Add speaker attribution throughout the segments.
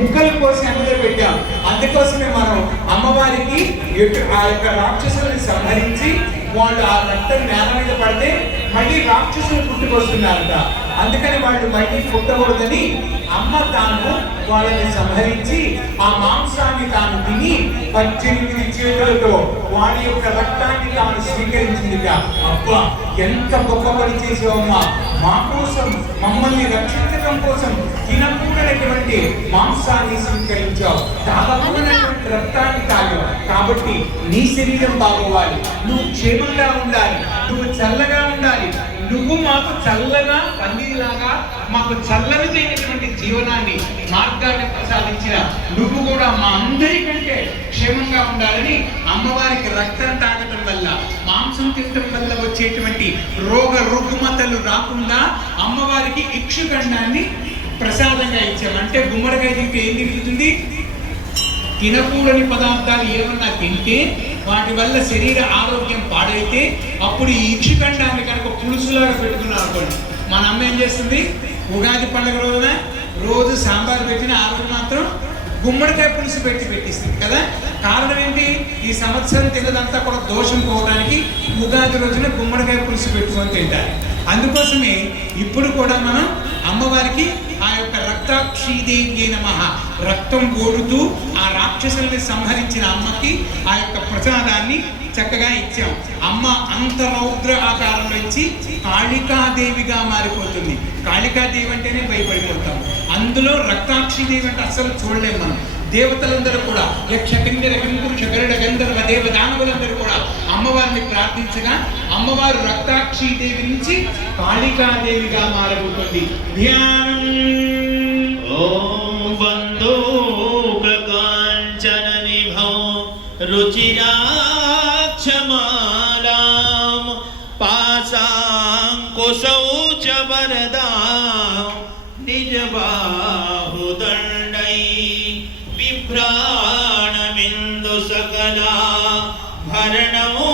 Speaker 1: ముక్కలు కోసి అందులో పెట్టాం. అందుకోసమే మనం అమ్మవారికి ఎటు- ఆ యొక్క రాక్షసుల్ని సంహరించి వాళ్ళు ఆ రక్తం నేల మీద పడితే మళ్ళీ రాక్షసులు పుట్టుకొస్తున్నారట. అందుకని వాళ్ళు మళ్ళీ పుట్టకూడదని అమ్మ తాను వాళ్ళని సంహరించి ఆ మాంసాన్ని తాను తిని పద్దెనిమిది చేతులతో వాడి యొక్క రక్తాన్ని తాను స్వీకరించిందిట. అబ్బా ఎంత గొప్ప పని చేసావమ్మా మా కోసం మమ్మల్ని రక్షించడం కోసం తినకూడనటువంటి మాంసాన్ని స్వీకరించావు. తాగకూడనటువంటి రక్తాన్ని తాగావు. కాబట్టి నీ శరీరం బాగోవాలి. నువ్వు క్షేమంగా ఉండాలి. నువ్వు చల్లగా ఉండాలి. నువ్వు మాకు చల్లగా పందిలాగా మాకు చల్లనిదైనటువంటి జీవనాన్ని మార్గాన్ని ప్రసాదించిన నువ్వు కూడా మా అందరికంటే క్షేమంగా ఉండాలని అమ్మవారికి రక్తం తాగటం వల్ల మాంసం తినటం వల్ల వచ్చేటువంటి రోగ రుగ్మతలు రాకుండా అమ్మవారికి ఇక్షుగండాన్ని ప్రసా గుమ్మడికాయ తింటే ఏం తిరుగుతుంది? తినకూడని పదార్థాలు ఏమన్నా తింటే వాటి వల్ల శరీర ఆరోగ్యం పాడైతే అప్పుడు ఈ ఇక్షుకండాన్ని కనుక పులుసులాగా పెట్టుకున్నాం అనుకోండి. మన అమ్మ ఏం చేస్తుంది? ఉగాది పండుగ రోజున రోజు సాంబార్ పెట్టిన ఆ రోజు మాత్రం గుమ్మడికాయ పులుసు పెట్టి పెట్టిస్తుంది కదా? కారణం ఏంటి? ఈ సంవత్సరం తినదంతా కూడా దోషం పోవడానికి ఉగాది రోజున గుమ్మడికాయ పులుసు పెట్టుకొని తింటారు. అందుకోసమే ఇప్పుడు కూడా మనం అమ్మవారికి ఆ యొక్క రక్తాక్షీదేవి నమ. రక్తం కోరుతూ ఆ రాక్షసుల్ని సంహరించిన అమ్మకి ఆ యొక్క ప్రసాదాన్ని చక్కగా ఇచ్చాం. అమ్మ అంత రౌద్ర ఆకారంలో ఇచ్చి కాళికాదేవిగా మారిపోతుంది. కాళికాదేవి అంటేనే భయపడిపోతాం. అందులో రక్తాక్షిదేవి అంటే అస్సలు చూడలేము మనం. దేవతలందరూ కూడా యక్ష కిందర కింపురుష గరుడ గంధర్వ దేవ దానవులందరూ కూడా అమ్మవారిని ప్రార్థించగా అమ్మవారు రక్తాక్షిదేవి నుంచి కాళికాదేవిగా మారబోతుంది. ధ్యానం.
Speaker 2: ॐ बन्दूककाञ्चननिभौ रुचिराक्षमालां पाशाङ्कुशौ च वरदा निजबाहुदण्डै बिभ्राणमिन्दुसकला भरणमो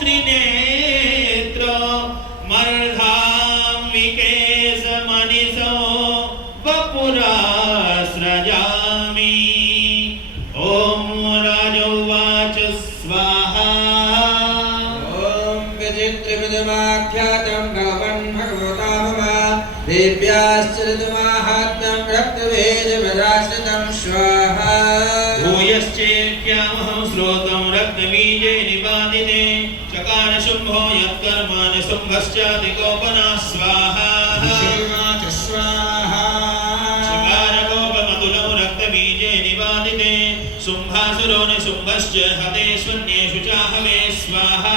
Speaker 2: त्रिनेत्र मर्धाम्बिकेशमनिशो
Speaker 3: किमिदमाख्यातं रामन् भगवता मम देव्याश्चरितमाहात्म्यं रक्तवेदमदाश्रितं स्वाहा।
Speaker 2: भूयश्चेत्यामहं श्लोकं रक्तबीजे निपादिने चकार यत्कर्माणि शुम्भश्चादिकोपना स्वाहा शुम्भासुरो न शुम्भश्च हते स्वन्येषु चाहवे स्वाहा।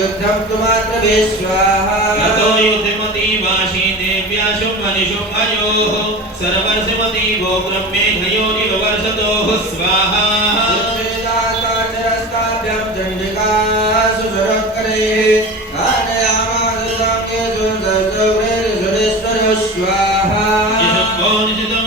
Speaker 3: युद्धं तु मात्रवे स्वाहा
Speaker 2: ततो युद्धमति वाशी देव्या शुभनिशुम् अयोः सर्वर्षमति वो ब्रह्मे घयोरिव वर्षतोः स्वाहा।
Speaker 3: स्वाहा।